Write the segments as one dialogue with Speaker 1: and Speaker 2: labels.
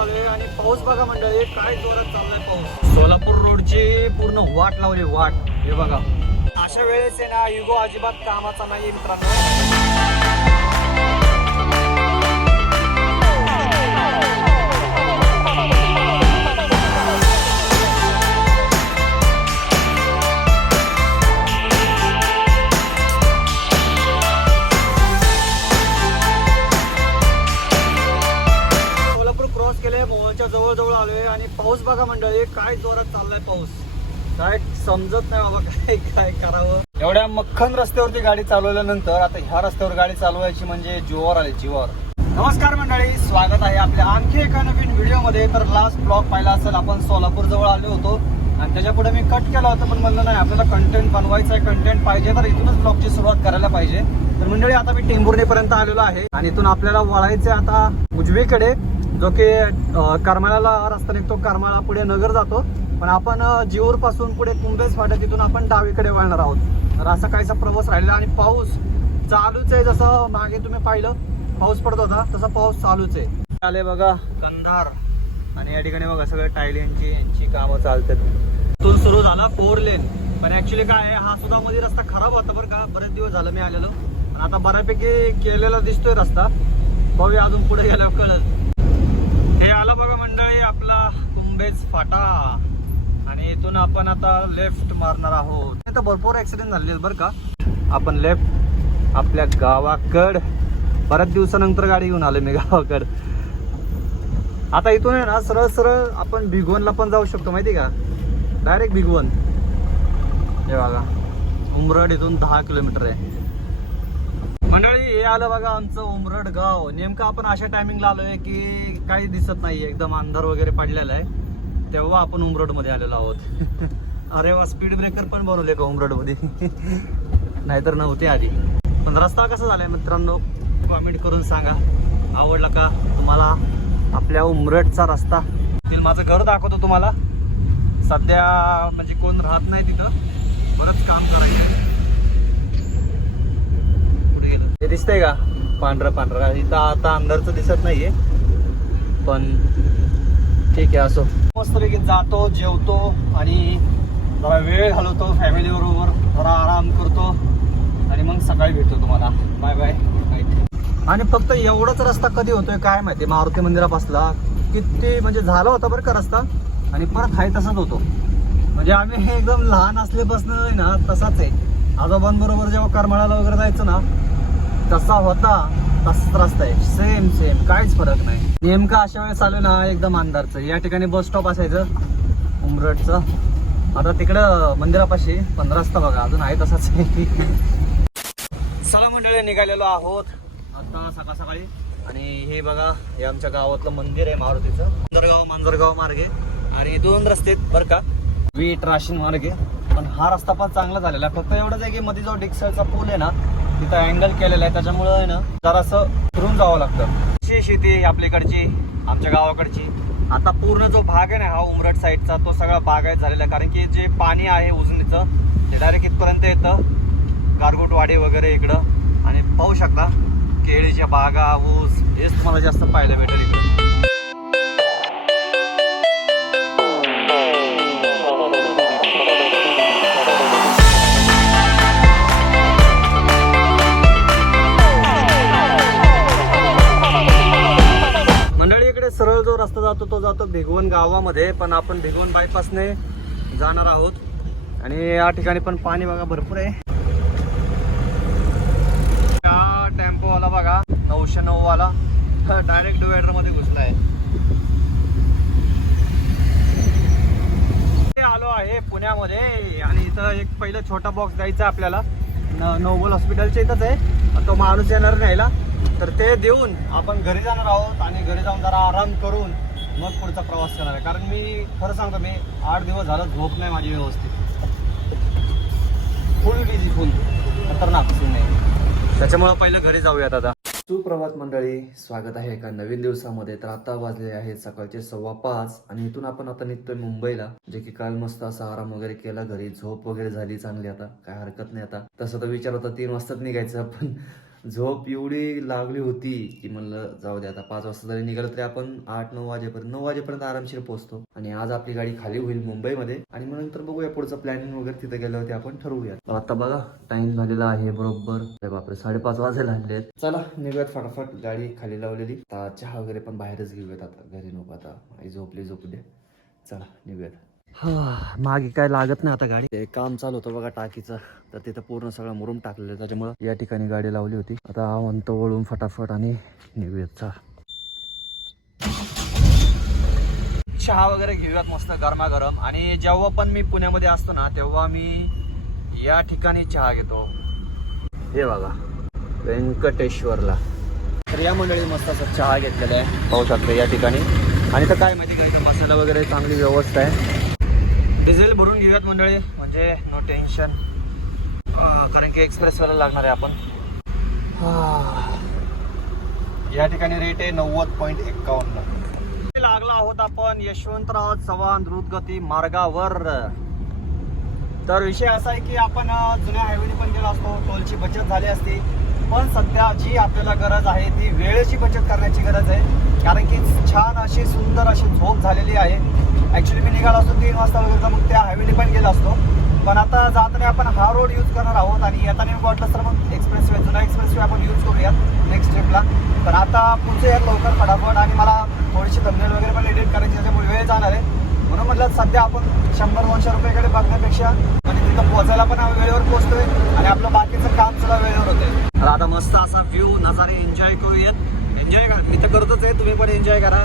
Speaker 1: आणि पाऊस बघा मंडळी काय जोरात चाललाय पाऊस. सोलापूर रोडची पूर्ण वाट लावली वाट. हे बघा. अशा वेळेस आहे ना युगो अजिबात कामाचा नाही मित्रांनो. पाऊस बघा मंडळी काय जोरात चाललाय पाऊस. काय समजत नाही बाबा काय काय करावं. एवढ्या मक्खन रस्त्यावरती गाडी चालवल्यानंतर आता ह्या रस्त्यावर गाडी चालवायची म्हणजे जीवावर आली जीवावर. नमस्कार मंडळी स्वागत आहे आपल्या आणखी एका नवीन व्हिडिओमध्ये. तर लास्ट ब्लॉग पाहिला असेल आपण सोलापूर जवळ आलो होतो. आणि त्याच्या पुढे मी कट केला होता पण म्हणलं नाही आपल्याला कंटेंट बनवायचं आहे कंटेंट पाहिजे तर इथूनच ब्लॉगची सुरुवात करायला पाहिजे. तर मंडळी आता मी टेंभुर्णीपर्यंत आलेलो आहे. आणि इथून आपल्याला वळायचं आहे आता उजवीकडे. जो की करमाळ्याला रस्ता निघतो. करमाळा पुढे नगर जातो. पण आपण जिओरपासून पुढे कुंभेस फाटा तिथून आपण डावीकडे वळणार आहोत. तर असा काहीसा प्रवास राहिलेला आणि पाऊस चालूच आहे जसं मागे तुम्ही पाहिलं. पाऊस पडत होता तसा पाऊस चालूच आहे. आले बघा कंधार. आणि या ठिकाणी बघा सगळं टायलेंटची यांची कामं चालतात. तूर सुरू झाला फोर लेन. पण ऍक्च्युली काय आहे हा सुद्धा मध्ये रस्ता खराब होता बरं का. बरेच दिवस झालं मी आलेलो. पण आता बऱ्यापैकी केलेला दिसतोय रस्ता. बघूया अजून पुढे गेल्यावर कळत हे आलं बघा मंडळी आपला कुंभेज फाटा. आणि इथून आपण आता लेफ्ट मारणार आहोत. तर भरपूर ऍक्सिडेंट झालेले बरं का. आपण लेफ्ट आपल्या गावाकड बऱ्याच दिवसानंतर गाडी घेऊन आलो मी गावाकड. आता इथून आहे ना सरळ सरळ आपण भिगवनला पण जाऊ शकतो माहिती का? डायरेक्ट भिगवण. हे बघा. उमरड इथून दहा किलोमीटर आहे. मंडळी हे आलं बघा आमचं उमरड गाव. नेमकं आपण अशा टायमिंगला आलोय की काही दिसत नाहीये. एकदम अंधार वगैरे पडलेला आहे. तेव्हा आपण उमरडमध्ये आलेलो आहोत. अरे वा स्पीड ब्रेकर पण बनवले का उमरडमध्ये नाहीतर नव्हते आधी. पण रस्ता कसा झालाय मित्रांनो? कॉमेंट करून सांगा. आवडला का तुम्हाला आपल्या उमरडचा रस्ता? माझं घर दाखवतो तुम्हाला. सध्या म्हणजे कोण राहत नाही तिथं. बरंच काम करायचं गेलं. ते दिसतंय का? पांढरा पांढरा. इथं आता अंधारचं दिसत नाहीये. पण ठीक आहे असो. मस्तपैकी जातो जेवतो आणि जरा वेळ घालवतो फॅमिली बरोबर जरा आराम करतो आणि मग सकाळी भेटतो तुम्हाला. बाय बाय आणि फक्त एवढाच रस्ता कधी होतोय काय माहिती? मारुती मंदिरापासला. किती म्हणजे झाला होता बरं का रस्ता? आणि परत हाय तसाच होतो. म्हणजे आम्ही हे एकदम लहान असल्यापासून ना तसाच आहे. आजोबांबरोबर जेव्हा करमाळाला वगैरे जायचं ना तसा होता तसाच रस्ता आहे. सेम सेम काहीच फरक नाही. नेमका अशा वेळेस आलो ना एकदम अंधारचं. या ठिकाणी बस स्टॉप असायचं उमरटचं. आता तिकडं मंदिरापाशी पण रस्ता बघा अजून आहे तसाच. आहे चला मंडळी निघालेलो आहोत. आता सकाळ सकाळी. आणि हे बघा हे आमच्या गावातलं मंदिर आहे मारुतीचं. मांजरगाव मांजरगाव मार्गे. आणि दोन रस्ते आहेत बरं का. वीट राशीन मार्गे. पण हा रस्ता पण चांगला झालेला आहे. फक्त एवढंच आहे की मध्ये जो डिक्सलचा पूल आहे ना तिथं अँगल केलेला आहे. त्याच्यामुळं आहे ना जरासं फिरून जावं लागतं. अशी शेती आपल्याकडची आमच्या गावाकडची. आता पूर्ण जो भाग आहे ना हा उमरट साईडचा तो सगळा बागायत झालेला. आहे कारण की जे पाणी आहे उजनीचं ते डायरेक्ट इथपर्यंत येतं. गारगोटवाडी वगैरे इकडं. आणि पाहू शकता केळीच्या बागा ऊस हेच तुम्हाला जास्त पाहायला भेटेल इकडे. इकडे जो रस्ता जातो तो जातो भिगवण गावामध्ये पण आपण भिगवण बायपासने जाणार आहोत. आणि या ठिकाणी पण पाणी बघा भरपूर आहे. हा टेम्पोवाला बघा नऊशे नऊ वाला डायरेक्ट डिवायडरमध्ये घुसला आहे. आलो आहे पुण्यामध्ये आणि इथं एक पहिलं छोटा बॉक्स द्यायचा आपल्याला. न- नोबल हॉस्पिटलच्या इथंच आहे. तो माणूस येणार न्यायला तर ते देऊन आपण घरी जाणार आहोत आणि घरी जाऊन जरा आराम करून मग पुढचा प्रवास करणार आहे. कारण मी खरं सांगतो मी आठ दिवस झालं झोप नाही माझी व्यवस्थित. फुल बिझी फुल खतरनाक. सीन नाही त्याच्यामुळं पहिलं घरी जाऊयात आता.
Speaker 2: सुप्रभात मंडळी स्वागत आहे एका नवीन दिवसामध्ये. तर आता वाजले आहेत सकाळचे सव्वा पाच आणि इथून आपण आता निघतोय मुंबईला जे की काल मस्त असा आराम वगैरे केला घरी झोप वगैरे झाली चांगली आता काय हरकत नाही आता. तसं तर विचार होता तीन वाजताच निघायचं पण झोप एवढी लागली होती की म्हणलं जाऊ दे आता पाच वाजता जरी निघालं तरी आपण आठ नऊ वाजेपर्यंत नऊ वाजेपर्यंत आरामशीर पोहोचतो. आणि आज आपली गाडी खाली होईल मुंबईमध्ये. आणि मग नंतर बघूया पुढचं प्लॅनिंग वगैरे तिथे गेल्यावरती आपण ठरवूया आता बघा टाइम झालेला आहे बरोबर. अरे बापरे साडेपाच वाजायला आणले चला निघूयात फटाफट. गाडी खाली लावलेली. आता चहा वगैरे पण बाहेरच घेऊयात आता. घरी नको आता. आई झोपली झोपू दे. चला निघूयात. हा मागे काय लागत नाही आता गाडी. ते काम चालू होतं बघा टाकीचं. तर तिथं पूर्ण सगळं मुरुम टाकलेलं त्याच्यामुळं या ठिकाणी गाडी लावली होती. आता म्हणतो वळून फटाफट आणि निघूयात.
Speaker 1: चहा वगैरे घेऊयात मस्त गरमागरम. आणि जेव्हा पण मी पुण्यामध्ये असतो ना तेव्हा मी या ठिकाणी चहा घेतो.
Speaker 2: हे बघा व्यंकटेश्वरला.
Speaker 1: तर या मंडळी मस्त असं चहा घेतलेला आहे. पाहू शकतो या ठिकाणी. आणि तर काय माहिती का इथं मसाला वगैरे चांगली व्यवस्था आहे. डिझेल भरून घेऊयात मंडळी म्हणजे नो टेन्शन कारण की एक्सप्रेसवेला लागणार आहे आपण. या ठिकाणी रेट आहे नव्वद पॉईंट एक्कावन्न लागला आहोत आपण यशवंतराव चव्हाण द्रुतगती मार्गावर. तर विषय असा आहे की आपण जुन्या हायवेने पण गेलो असतो टोलची बचत झाली असती. पण सध्या जी आपल्याला गरज आहे ती वेळेची बचत करण्याची गरज आहे. कारण की छान अशी सुंदर अशी झोप झालेली आहे. ॲक्च्युली मी निघालो असतो तीन वाजता वगैरे तर मग त्या हायवेने पण गेला असतो. पण आता जाताना आपण हा रोड यूज करणार आहोत आणि येताना मी वाटलं तर मग एक्सप्रेस वे जुना एक्सप्रेस वे आपण यूज करूयात नेक्स्ट ट्रिपला पण आता पुढचं यात लवकर फटाफट आणि मला थोडीशी थंबनेल वगैरे पण एडिट करायची त्याच्यामुळे वेळ जाणार आहे. म्हणून म्हटलं सध्या आपण शंभर दोनशे रुपयाकडे बघण्यापेक्षा आणि तिथं पोहोचायला पण आम्ही वेळेवर पोहोचतोय आणि आपलं बाकीचं काम सुद्धा वेळेवर होतंय. आता मस्त असा व्ह्यू नजारे एन्जॉय करूयात. एन्जॉय करा. मी तर करतच आहे तुम्ही पण एन्जॉय करा.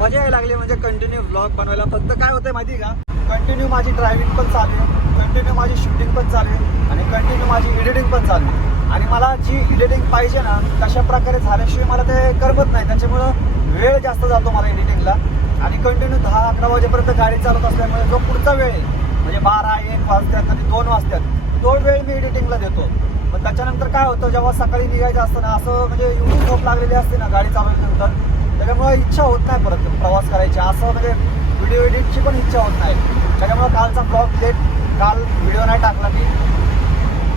Speaker 1: मजा यायला लागली म्हणजे कंटिन्यू ब्लॉग बनवायला. फक्त काय होतंय माहिती आहे का? कंटिन्यू माझी ड्रायव्हिंग पण चालू आहे. कंटिन्यू माझी शूटिंग पण चालू आहे. आणि कंटिन्यू माझी एडिटिंग पण चालू आहे. आणि मला जी एडिटिंग पाहिजे ना तशा प्रकारे झाल्याशिवाय मला ते करमत नाही. त्याच्यामुळं वेळ जास्त जातो मला एडिटिंगला आणि कंटिन्यू दहा अकरा वाजेपर्यंत गाडी चालत असल्यामुळे जो पुढचा वेळ म्हणजे बारा एक वाजत्यात कधी दोन वाजत्यात तो वेळ मी एडिटिंगला देतो. पण त्याच्यानंतर काय होतं जेव्हा सकाळी निघायचं असतं ना असं म्हणजे एवढी झोप लागलेली असते ना गाडी चालवल्यानंतर त्याच्यामुळे इच्छा होत नाही परत प्रवास करायची. असं म्हणजे व्हिडिओ एडिटची पण इच्छा होत नाही. त्याच्यामुळे कालचा ब्लॉग लेट काल व्हिडिओ नाही टाकला मी.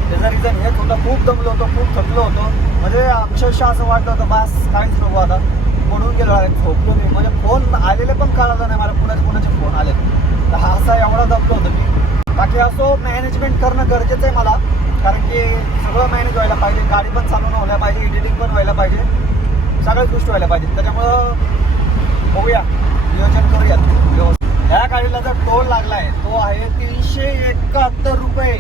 Speaker 1: त्याचं रिझन हेच होतं. खूप दमलो होतो खूप थकलो होतो. म्हणजे अक्षरशः असं वाटलं होतं बास काहीच नको आता. पडून गेलो अरे झोपलो मी म्हणजे फोन आलेले पण कळालं नाही. मला कुणाचे कुणाचे फोन आले तर हा असा एवढा दबलो होतो मी बाकी असो मॅनेजमेंट करणं गरजेचं आहे मला. कारण की सगळं मॅनेज व्हायला पाहिजे. गाडी पण चालवणं व्हायला पाहिजे एडिटिंग पण व्हायला पाहिजे. सगळ्याच गोष्टी व्हायला पाहिजे. त्याच्यामुळं बघूया. नियोजन करूयात. व्यवस्थित. ह्या गाडीला जर टोल लागला आहे तो आहे तीनशे एकाहत्तर रुपये.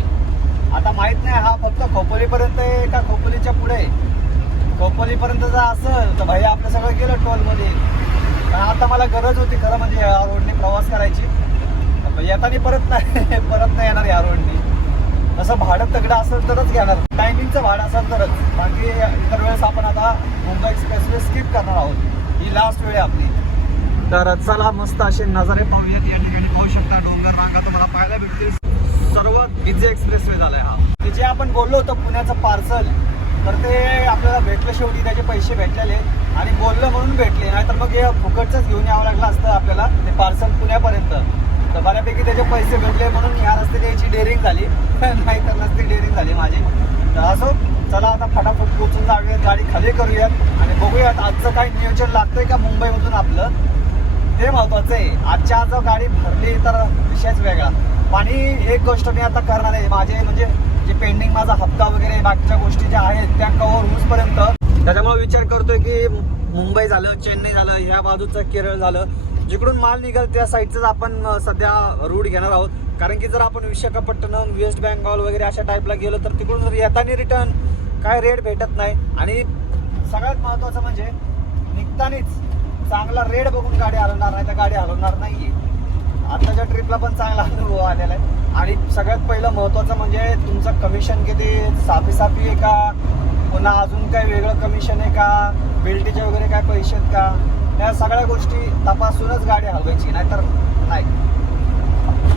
Speaker 1: आता माहीत नाही हा फक्त खोपोलीपर्यंत आहे का खोपोलीच्या पुढे? आहे. जर असेल तर भाई आपलं सगळं गेलं टोलमध्ये. पण आता मला गरज होती खरं म्हणजे या रोडने प्रवास करायची. येताना परत नाही परत नाही येणार या रोडने. असं भाडं तगडं असेल तरच घेणार. टायमिंगचं भाडं असेल तरच. बाकी इतर वेळेस आपण आता मुंबई एक्सप्रेसवे स्किप करणार आहोत. ही लास्ट वेळ आहे आपली. तर चला मस्त असे नजारे पाहूयात. या ठिकाणी पाहू शकता डोंगर रांगा तुम्हाला पाहायला भेटतील. सर्वात बिझी एक्सप्रेसवे झालाय हा. जे आपण बोललो होतो पुण्याचं पार्सल तर ते आपल्याला भेटलं शेवटी त्याचे पैसे भेटलेले आणि बोललं म्हणून भेटले. नाहीतर मग हे फुकटचंच घेऊन यावं लागलं असतं आपल्याला ते पार्सल पुण्यापर्यंत. तर बऱ्यापैकी त्याचे पैसे भेटले म्हणून ह्या रस्ते याची डेअरिंग झाली. नाही तर नसती डेअरिंग झाली माझी. तर असो चला आता फटाफट पोचून जाऊयात गाडी खाली करूयात आणि बघूयात आजचं काही नियोजन लागतंय का मुंबईमधून आपलं. ते महत्वाचं आहे. आजच्या आज गाडी भरली तर विषयच वेगळा. आणि एक गोष्ट मी आता करणार आहे माझे म्हणजे जे पेंडिंग माझा हप्ता वगैरे बाकीच्या गोष्टी ज्या आहेत त्या कव्हर होऊसपर्यंत. त्याच्यामुळे विचार करतोय की मुंबई झालं चेन्नई झालं ह्या बाजूचं केरळ झालं. जिकडून माल निघाल त्या साईडचंच आपण सध्या रूट घेणार आहोत. कारण की जर आपण विशाखापट्टणम वेस्ट बेंगॉल वगैरे अशा टाईपला गेलो तर तिकडून जर येताना रिटर्न काय रेट भेटत नाही. आणि सगळ्यात महत्त्वाचं म्हणजे निघतानीच चांगला रेड बघून गाडी हलवणार नाही तर गाडी हलवणार नाही आताच्या ट्रिपला पण चांगला अनुभव आलेला आहे. आणि सगळ्यात पहिलं महत्वाचं म्हणजे तुमचं कमिशन किती? साफी साफी आहे का? पुन्हा अजून काही वेगळं कमिशन आहे का? बिल्टीचे वगैरे काय पैसे आहेत का? या सगळ्या गोष्टी तपासूनच गाडी हलवायची नाहीतर नाही.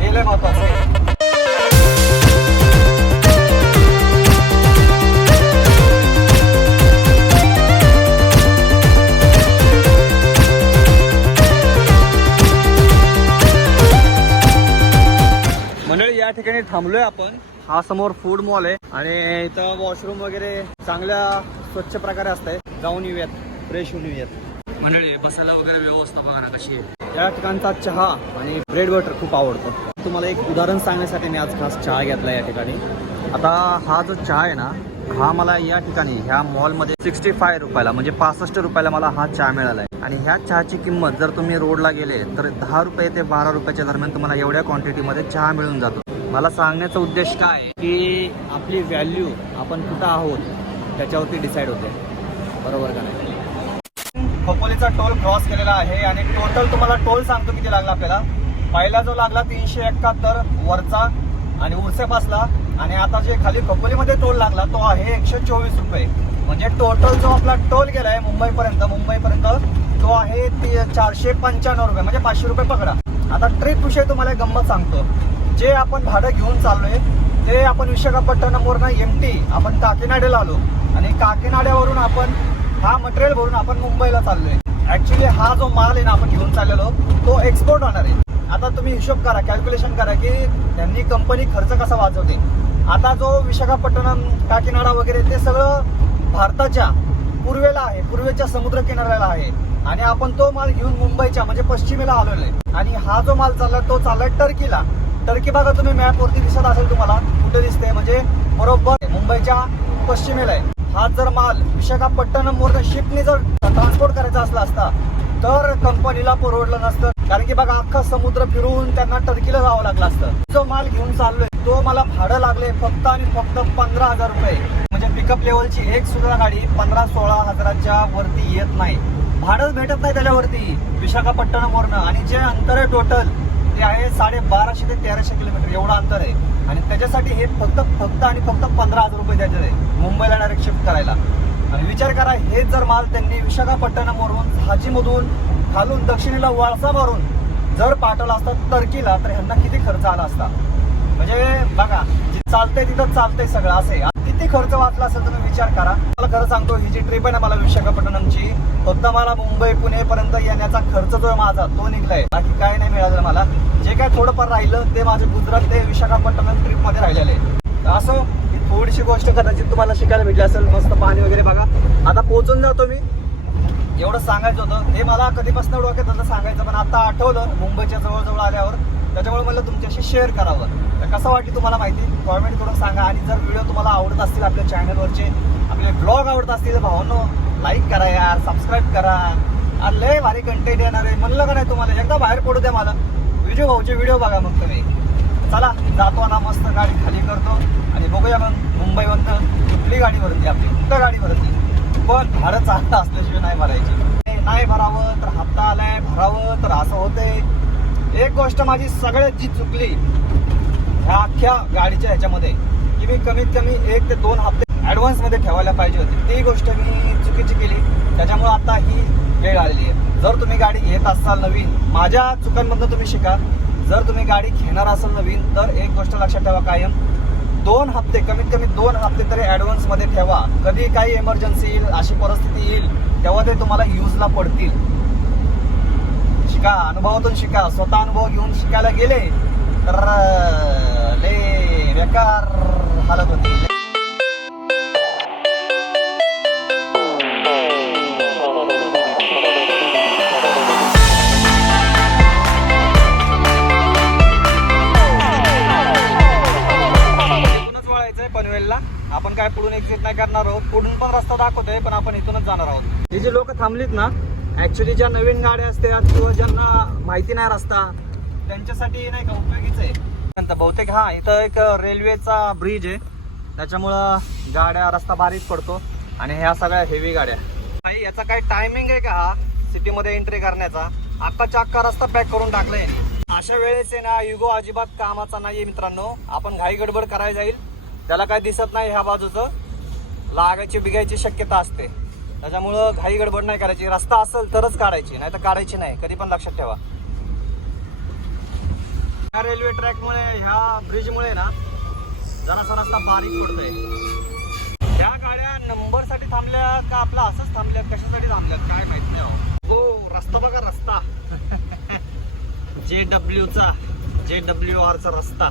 Speaker 1: हे लय महत्वाचं आहे. मंडळी या ठिकाणी थांबलोय आपण. हा समोर फूड मॉल आहे आणि इथं वॉशरूम वगैरे चांगल्या स्वच्छ प्रकारे असतंय. जाऊन येऊयात. फ्रेश होऊन येऊयात. मंडळी बसायला वगैरे व्यवस्था बघा ना कशी आहे. या ठिकाणचा चहा आणि ब्रेड बटर खूप आवडतो. तुम्हाला एक उदाहरण सांगण्यासाठी मी आज खास चहा घेतला या ठिकाणी. आता हा जो चहा आहे ना हा मला या ठिकाणी ह्या मॉलमध्ये सिक्स्टी फाय रुपयाला म्हणजे पासष्ट रुपयाला मला हा चहा मिळाला आणि ह्या चहाची किंमत जर तुम्ही रोडला गेले तर दहा रुपये ते बारा रुपयाच्या दरम्यान तुम्हाला एवढ्या क्वांटिटीमध्ये चहा मिळून जातो. मला सांगण्याचा उद्देश काय? आहे की आपली व्हॅल्यू आपण कुठं आहोत त्याच्यावरती डिसाईड होते. बरोबर का नाही? खोपोलीचा टोल क्रॉस केलेला आहे आणि टोटल तुम्हाला टोल सांगतो किती लागला आपल्याला. पहिला जो लागला तीनशे एकाहत्तर वरचा आणि उरसेपासला आणि आता जे खाली खोपोलीमध्ये टोल लागला तो आहे एकशे चोवीस रुपये. म्हणजे टोटल जो आपला टोल गेला आहे मुंबईपर्यंत मुंबईपर्यंत तो आहे ती चारशे पंच्याण्णव रुपये म्हणजे पाचशे रुपये पकडा. आता ट्रिप विषयी तुम्हाला गंमत सांगतो. जे आपण भाडं घेऊन चाललोय ते आपण विशाखापट्टणमवरनं एम टी आपण काकीनाड्याला आलो. आणि काकीनाड्यावरून आपण हा मटेरियल भरून आपण मुंबईला चाललोय. ऍक्च्युली हा जो माल आहे ना आपण घेऊन चाललेलो तो एक्सपोर्ट होणार आहे. आता तुम्ही हिशोब करा कॅल्क्युलेशन करा की त्यांनी कंपनी खर्च कसा वाचवते. आता जो विशाखापट्टणम काकीनाडा वगैरे ते सगळं भारताच्या पूर्वेला आहे पूर्वेच्या समुद्र किनाऱ्याला आहे. आणि आपण तो माल घेऊन मुंबईच्या म्हणजे पश्चिमेला आलेलो आहे. आणि हा जो माल चाललाय तो चाललाय टर्कीला. टर्की बघा तुम्ही मॅपवरती दिसत असेल तुम्हाला कुठे दिसते म्हणजे बरोबर मुंबईच्या पश्चिमेला आहे. हा जर माल विशाखापट्टणम वरून शिपने जर ट्रान्सपोर्ट करायचा असला असता तर कंपनीला परवडलं नसतं. कारण की बघा अख्खा समुद्र फिरून त्यांना टर्कीला जावं लागलं असतं. जो माल घेऊन चाललोय तो मला भाडं लागले फक्त आणि फक्त पंधरा हजार रुपये. म्हणजे पिकअप लेवलची एक सुद्धा गाडी पंधरा सोळा हजाराच्या वरती येत नाही. भाडं भेटत नाही त्याच्यावरती विशाखापट्टणम वरनं. आणि जे अंतर आहे टोटल ते आहे साडे बाराशे ते तेराशे किलोमीटर एवढं अंतर आहे. आणि त्याच्यासाठी हे फक्त फक्त आणि फक्त पंधरा हजार रुपये द्यायचे आहे मुंबईला डायरेक्ट शिफ्ट करायला. आणि विचार करा हे जर माल त्यांनी विशाखापट्टणम वरून झाजीमधून खालून दक्षिणेला वळसा मारून जर पाठवला असता टर्कीला तर ह्यांना किती खर्च आला असता? म्हणजे बघा जे चालतंय तिथं चालतंय सगळं असं. किती खर्च वाचला असेल तुम्ही विचार करा. मला खरं सांगतो ही जी ट्रिप आहे ना मला विशाखापट्टणमची फक्त मला मुंबई पुणे पर्यंत येण्याचा खर्च जो माझा तो निघलाय. बाकी काय नाही मिळालं मला. जे काय थोडंफार राहिलं ते माझे गुजरात ते विशाखापट्टणम ट्रिपमध्ये राहिलेले असो असं ही थोडीशी गोष्ट कदाचित तुम्हाला शिकायला भेटली असेल मस्त पाणी वगैरे बघा. आता पोहोचून जातो मी. एवढं सांगायचं होतं. हे मला कधीपासून डोक्यात सांगायचं पण आता आठवलं मुंबईच्या जवळजवळ आल्यावर. त्याच्यामुळे मला तुमच्याशी शेअर करावं. तर कसं वाटली तुम्हाला माहिती? कॉमेंट करून सांगा. आणि जर व्हिडिओ तुम्हाला आवडत असतील आपल्या चॅनलवरचे आपले ब्लॉग आवडत असतील भावनो लाईक करा यार सबस्क्राईब करा. अरे लय भारी कंटेंट येणार आहे. म्हणलं का नाही तुम्हाला? एकदा बाहेर पडू द्या मला. व्हिडिओ भाऊचे व्हिडिओ बघा मग तुम्ही. चला जातो ना मस्त गाडी खाली करतो. आणि बघूया मग मुंबईवरनं कुठली गाडी भरती आपली. कुठं गाडी भरती पण भाडं चालतं असल्याशिवाय नाही भरायची. नाही भरावं तर हप्ता आलाय भरावं तर असं होतंय. एक गोष्ट माझी सगळ्यात जी चुकली ह्या अख्ख्या गाडीच्या ह्याच्यामध्ये की मी कमीत कमी एक ते दोन हप्ते ॲडव्हान्समध्ये ठेवायला पाहिजे होती. ती गोष्ट मी चुकीची केली. त्याच्यामुळे आता ही वेळ आलेली आहे. जर तुम्ही गाडी घेत असाल नवीन माझ्या चुकांमधनं तुम्ही शिका. जर तुम्ही गाडी घेणार असाल नवीन तर एक गोष्ट लक्षात ठेवा कायम. दोन हप्ते कमीत कमी दोन हप्ते तरी ॲडव्हान्समध्ये ठेवा. कधी काही इमर्जन्सी येईल अशी परिस्थिती येईल तेव्हा ते तुम्हाला युजला पडतील. शिका अनुभवातून शिका स्वतः अनुभव घेऊन शिकायला गेले तर ले बेकार हालत होती. इथूनच पनवेलला. आपण काय पुढून एक्झिट नाही करणार आहोत. पुढून पण रस्ता दाखवतोय पण आपण इथूनच जाणार आहोत. हे जे लोक थांबलीत ना ऍक्च्युली ज्या नवीन गाड्या असतात किंवा ज्यांना माहिती नाही रस्ता त्यांच्यासाठी नाही का उपयोगीच आहे. बहुतेक हा इथं एक रेल्वेचा ब्रिज आहे. त्याच्यामुळं गाड्या रस्ता बारीक पडतो. आणि ह्या सगळ्या हेवी गाड्या. काही याचा काही टायमिंग आहे का हा? सिटीमध्ये एंट्री करण्याचा. आत्ताच्या अक्का रस्ता पॅक करून टाकलाय. अशा वेळेस आहे ना युगो अजिबात कामाचा नाहीये मित्रांनो. आपण घाई गडबड करायला जाईल. त्याला काही दिसत नाही ह्या बाजूचं. लागायची बिघायची शक्यता असते. त्याच्यामुळं घाई गडबड नाही करायची. रस्ता असेल तरच काढायची नाही तर काढायची नाही. कधी पण लक्षात ठेवा. ह्या रेल्वे ट्रॅकमुळे ह्या ब्रिजमुळे ना जरासा रस्ता बारीक पडतोय. ह्या गाड्या नंबरसाठी थांबल्या का आपला असंच थांबल्या कशासाठी थांबल्या काय माहीत नाही हो. हो रस्ता बघा रस्ता. जे डब्ल्यू चा जे डब्ल्यू आर चा रस्ता.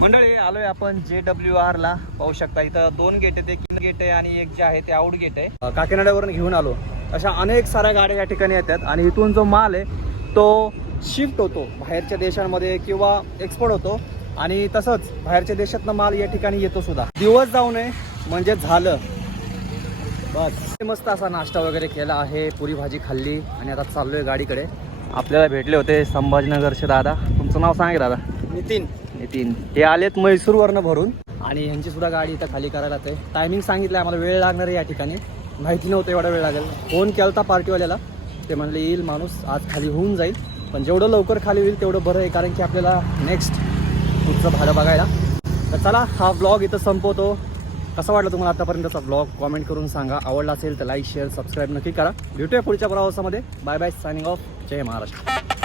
Speaker 1: मंडळी आलोय आपण जे डब्ल्यू आर ला. पाहू शकता इथं दोन गेट आहेत. एक गेट आहे आणि एक जे आहे ते आउट गेट आहे. काकीनाड्यावरून घेऊन आलो. अशा अनेक साऱ्या गाड्या या ठिकाणी येतात आणि इथून जो माल आहे तो शिफ्ट होतो. बाहेरच्या देशांमध्ये किंवा एक्सपोर्ट होतो. आणि तसंच बाहेरच्या देशातनं माल या ठिकाणी येतो सुद्धा. दिवस जाऊ नये म्हणजे झालं. बस. मस्त असा नाश्ता वगैरे केला आहे पुरी भाजी खाल्ली आणि आता चाललोय गाडीकडे. आपल्याला भेटले होते संभाजीनगरचे दादा. तुमचं नाव सांग दादा.
Speaker 3: नितीन.
Speaker 1: नितीन हे आलेत म्हैसूरवरनं भरून. आणि यांची सुद्धा गाडी इथं खाली करायला ते टायमिंग सांगितलं आम्हाला वेळ लागणार आहे या ठिकाणी. माहिती नव्हतं एवढा वेळ लागेल. फोन केला होता पार्टीवाल्याला. ते म्हणले येईल माणूस आज खाली होऊन जाईल. पण जेवढं लवकर खाली होईल तेवढं बरं आहे कारण की आपल्याला नेक्स्ट पुढचं भाडं बघायला. तर चला हा ब्लॉग इथं संपवतो. कसा वाटला तुम्हाला आतापर्यंतचा ब्लॉग कॉमेंट करून सांगा. आवडला असेल तर लाईक शेअर सबस्क्राईब नक्की करा. भेटूया पुढच्या प्रवासामध्ये बाय बाय सायनिंग ऑफ जय महाराष्ट्र.